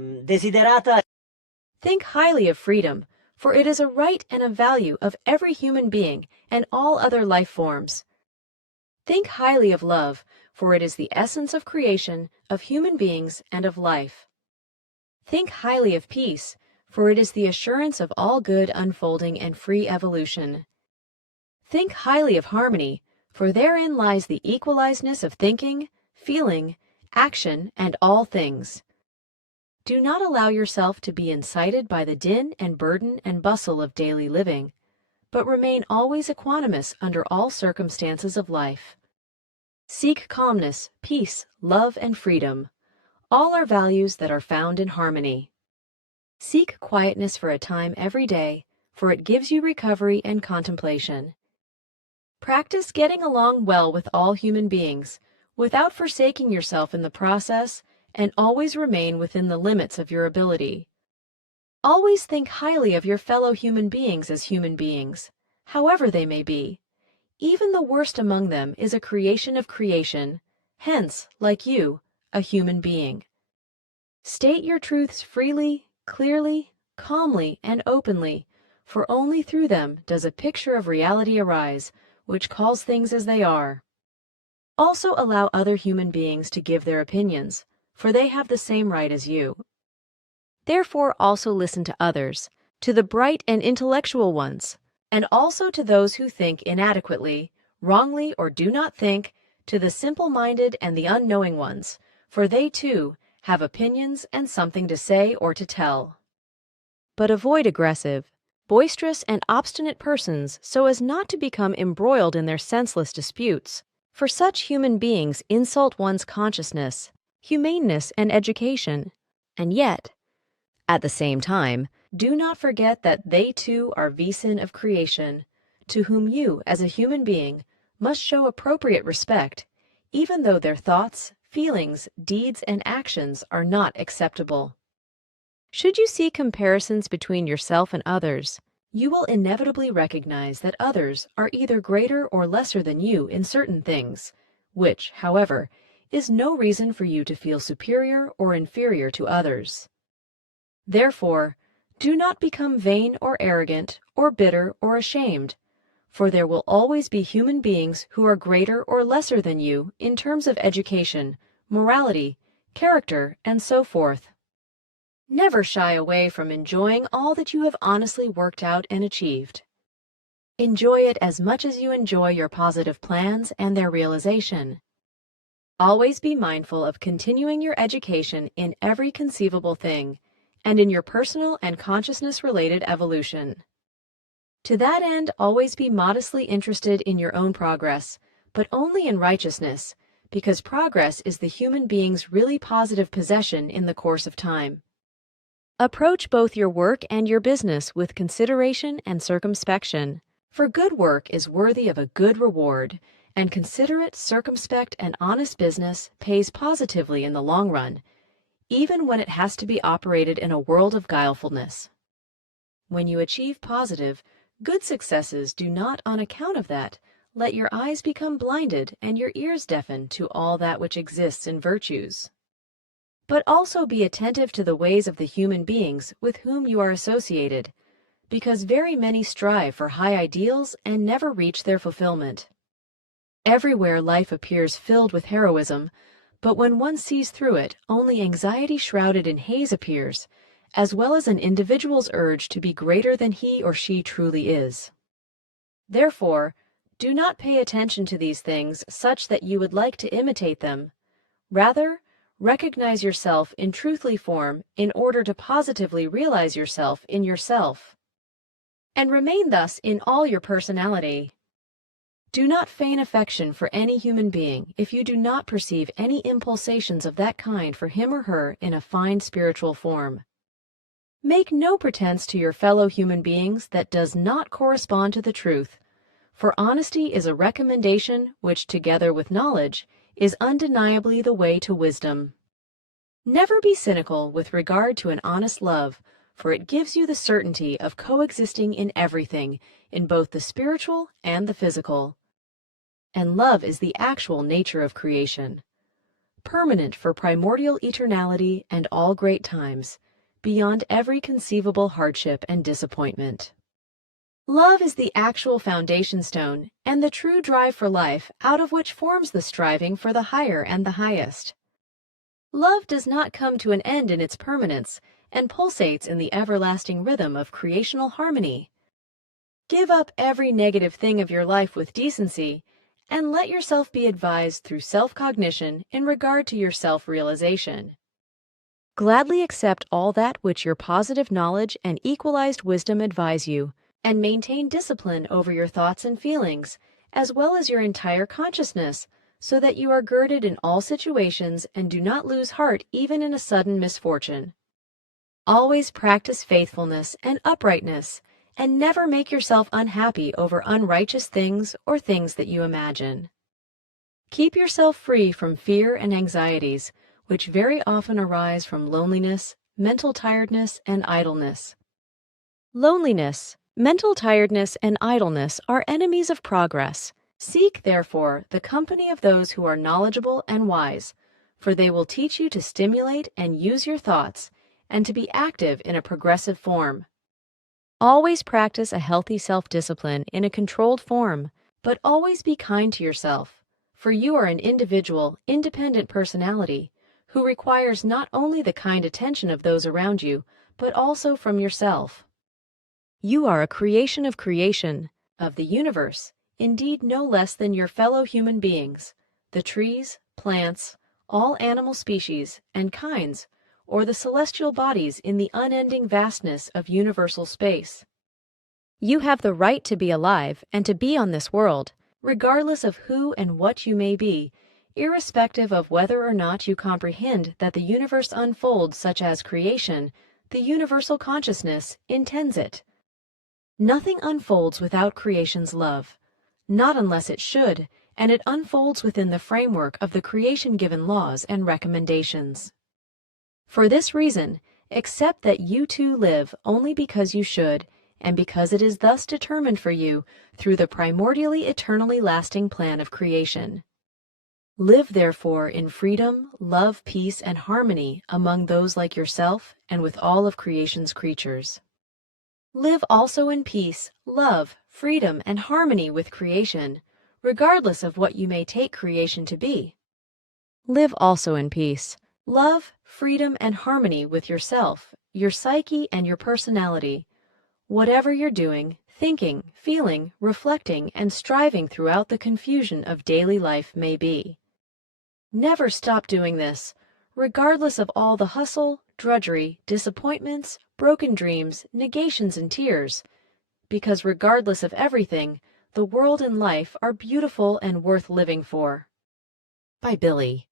Desiderata. Think highly of freedom, for it is a right and a value of every human being and all other life forms. Think highly of love, for it is the essence of creation, of human beings, and of life. Think highly of peace, for it is the assurance of all good unfolding and free evolution. Think highly of harmony, for therein lies the equalizedness of thinking, feeling, action, and all things. Do not allow yourself to be incited by the din and burden and bustle of daily living, but remain always equanimous under all circumstances of life. Seek calmness, peace, love, and freedom. All are values that are found in harmony. Seek quietness for a time every day, for it gives you recovery and contemplation. Practice getting along well with all human beings, without forsaking yourself in the process, and always remain within the limits of your ability. Always think highly of your fellow human beings as human beings, however they may be. Even the worst among them is a creation of creation, hence, like you, a human being. State your truths freely, clearly, calmly, and openly, for only through them does a picture of reality arise, which calls things as they are. Also allow other human beings to give their opinions, for they have the same right as you. Therefore also listen to others, to the bright and intellectual ones, and also to those who think inadequately, wrongly, or do not think, to the simple-minded and the unknowing ones, for they, too, have opinions and something to say or to tell. But avoid aggressive, boisterous, and obstinate persons so as not to become embroiled in their senseless disputes, for such human beings insult one's consciousness, humaneness, and education, and yet, at the same time, do not forget that they too are Visin of creation, to whom you, as a human being, must show appropriate respect, even though their thoughts, feelings, deeds, and actions are not acceptable. Should you see comparisons between yourself and others, you will inevitably recognize that others are either greater or lesser than you in certain things, which, however, is no reason for you to feel superior or inferior to others. Therefore, do not become vain or arrogant or bitter or ashamed, for there will always be human beings who are greater or lesser than you in terms of education, morality, character, and so forth. Never shy away from enjoying all that you have honestly worked out and achieved. Enjoy it as much as you enjoy your positive plans and their realization. Always be mindful of continuing your education in every conceivable thing, and in your personal and consciousness-related evolution. To that end, always be modestly interested in your own progress, but only in righteousness, because progress is the human being's really positive possession in the course of time. Approach both your work and your business with consideration and circumspection, for good work is worthy of a good reward, and considerate, circumspect, and honest business pays positively in the long run, even when it has to be operated in a world of guilefulness. When you achieve positive, good successes, do not, on account of that, let your eyes become blinded and your ears deafened to all that which exists in virtues. But also be attentive to the ways of the human beings with whom you are associated, because very many strive for high ideals and never reach their fulfillment. Everywhere life appears filled with heroism, but when one sees through it, only anxiety shrouded in haze appears, as well as an individual's urge to be greater than he or she truly is. Therefore, do not pay attention to these things such that you would like to imitate them. Rather, recognize yourself in truthly form in order to positively realize yourself in yourself, and remain thus in all your personality. Do not feign affection for any human being if you do not perceive any impulsations of that kind for him or her in a fine spiritual form. Make no pretense to your fellow human beings that does not correspond to the truth, for honesty is a recommendation which, together with knowledge, is undeniably the way to wisdom. Never be cynical with regard to an honest love, for it gives you the certainty of coexisting in everything, in both the spiritual and the physical. And love is the actual nature of creation. permanent for primordial eternality and all great times, beyond every conceivable hardship and disappointment. Love is the actual foundation stone and the true drive for life out of which forms the striving for the higher and the highest. Love does not come to an end in its permanence and pulsates in the everlasting rhythm of creational harmony. Give up every negative thing of your life with decency, and let yourself be advised through self-cognition in regard to your self-realization. Gladly accept all that which your positive knowledge and equalized wisdom advise you, and maintain discipline over your thoughts and feelings, as well as your entire consciousness, so that you are girded in all situations and do not lose heart even in a sudden misfortune. Always practice faithfulness and uprightness, and never make yourself unhappy over unrighteous things or things that you imagine. Keep yourself free from fear and anxieties, which very often arise from loneliness, mental tiredness, and idleness. Loneliness, mental tiredness, and idleness are enemies of progress. Seek, therefore, the company of those who are knowledgeable and wise, for they will teach you to stimulate and use your thoughts, and to be active in a progressive form. Always practice a healthy self-discipline in a controlled form, but always be kind to yourself, for you are an individual, independent personality who requires not only the kind attention of those around you, but also from yourself. You are a creation of creation, of the universe, indeed no less than your fellow human beings, the trees, plants, all animal species and kinds, or the celestial bodies in the unending vastness of universal space. You have the right to be alive and to be on this world, regardless of who and what you may be, irrespective of whether or not you comprehend that the universe unfolds such as creation, the universal consciousness, intends it. Nothing unfolds without creation's love, not unless it should, and it unfolds within the framework of the creation-given laws and recommendations. For this reason, accept that you too live only because you should, and because it is thus determined for you through the primordially eternally lasting plan of creation. Live, therefore, in freedom, love, peace, and harmony among those like yourself and with all of creation's creatures. Live also in peace, love, freedom, and harmony with creation, regardless of what you may take creation to be. Live also in peace, love, freedom, and harmony with yourself, your psyche, and your personality, whatever you're doing, thinking, feeling, reflecting, and striving throughout the confusion of daily life may be. Never stop doing this, regardless of all the hustle, drudgery, disappointments, broken dreams, negations, and tears, because regardless of everything, the world and life are beautiful and worth living for. By Billy.